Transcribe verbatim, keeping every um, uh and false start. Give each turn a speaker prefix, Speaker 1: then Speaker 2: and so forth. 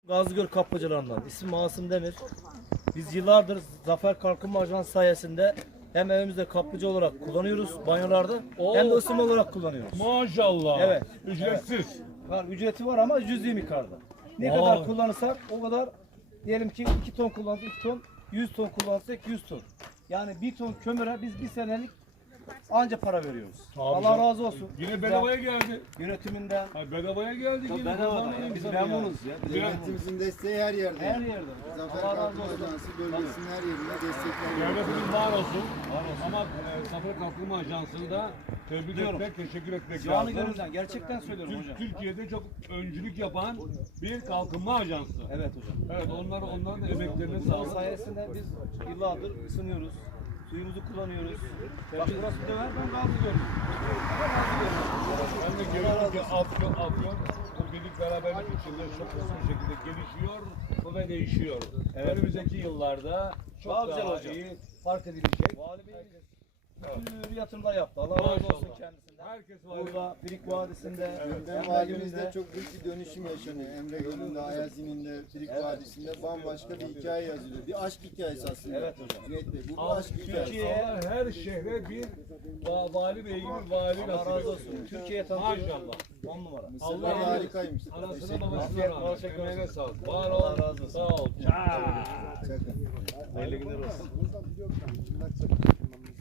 Speaker 1: Gazlıgöl kaplıcalarından. İsmim Asım Demir. Biz yıllardır Zafer Kalkınma Ajansı sayesinde hem evimizde kaplıca olarak kullanıyoruz banyolarda
Speaker 2: Oo.
Speaker 1: hem de ısınma olarak kullanıyoruz.
Speaker 2: Maşallah.
Speaker 1: Evet.
Speaker 2: Ücretsiz.
Speaker 1: Var, ücreti var ama cüzi miktarda. Ne
Speaker 2: Vay.
Speaker 1: kadar kullanırsak o kadar, diyelim ki iki ton kullandık, iki ton, yüz ton kullanırsak yüz ton. Yani bir ton kömüre biz bir senelik anca para veriyoruz.
Speaker 2: Tabii
Speaker 1: Allah
Speaker 2: canım.
Speaker 1: razı olsun.
Speaker 2: Yine bedavaya geldi.
Speaker 1: Yönetiminden.
Speaker 2: Ha, bedavaya geldi yine.
Speaker 1: Bedava.
Speaker 2: Kurban olayım
Speaker 1: Biz
Speaker 2: sana
Speaker 1: memnunuz ya. Biz
Speaker 2: Ya.
Speaker 3: Devletimizin desteği her yerde.
Speaker 1: Her yerde.
Speaker 3: Zafer
Speaker 1: Allah razı
Speaker 3: Kalkınma
Speaker 1: olsun.
Speaker 3: Ajansı bölgesinin her yerinde destekler veriyor.
Speaker 2: Devletimiz var olsun. Ama e, Zafer Kalkınma Ajansı'nı da tebrik
Speaker 1: Diyorum.
Speaker 2: etmek, teşekkür etmek
Speaker 1: Canı
Speaker 2: lazım.
Speaker 1: gönülden gerçekten söylüyorum
Speaker 2: Tür-
Speaker 1: hocam.
Speaker 2: Türkiye'de çok öncülük yapan bir kalkınma ajansı.
Speaker 1: Evet hocam.
Speaker 2: Evet, onlar onların da emeklerine
Speaker 1: Bunun
Speaker 2: sağlık.
Speaker 1: sayesinde biz yıllardır ısınıyoruz. Suyumuzu kullanıyoruz. Bak burası bir de var, ben gazlı görüyorum.
Speaker 2: Ben de görüyorum ki Afyon, Afyon bu birlik beraberlik içinde çok hızlı bir şekilde gelişiyor ve değişiyor.
Speaker 1: Evet.
Speaker 2: Önümüzdeki yıllarda çok
Speaker 1: Daha
Speaker 2: daha,
Speaker 1: güzel olacak.
Speaker 2: iyi fark edilecek.
Speaker 1: Vali Bey'imiz bütün yatırımlar yaptı. Allah razı olsun
Speaker 2: Maşallah.
Speaker 1: kendisinden.
Speaker 2: Herkes var.
Speaker 1: Burada Firik Vadisi'nde,
Speaker 3: Emre
Speaker 1: Emre
Speaker 3: Valimizde
Speaker 1: Gölü'nde
Speaker 3: çok büyük bir dönüşüm yaşanıyor. Emre Gölü'nde, Ayazi'ninde, Firik Vadisi'nde bambaşka bir hikaye yazılıyor. Bir aşk hikayesi aslında.
Speaker 1: Evet hocam.
Speaker 3: Cüneyt Bey, bu bir
Speaker 2: Allah,
Speaker 3: aşk hikayesi.
Speaker 2: Türkiye her şehre bir va- vali bey gibi vali
Speaker 1: Allah
Speaker 2: nasip
Speaker 1: razı
Speaker 2: etsin.
Speaker 1: olsun. Türkiye'ye tanıtıyor.
Speaker 2: Maşallah.
Speaker 1: On numara.
Speaker 3: Mısırlar
Speaker 2: Allah
Speaker 3: harikaymış.
Speaker 2: Anasına babasına
Speaker 1: Afiyet,
Speaker 2: rağmen.
Speaker 1: teşekkür
Speaker 2: Emeğine
Speaker 1: ederim.
Speaker 2: sağlık. Var
Speaker 1: Allah
Speaker 2: ol.
Speaker 1: razı olsun.
Speaker 2: Sağ ol. Çak.
Speaker 3: Çakın.
Speaker 1: Hayırlı günler olsun.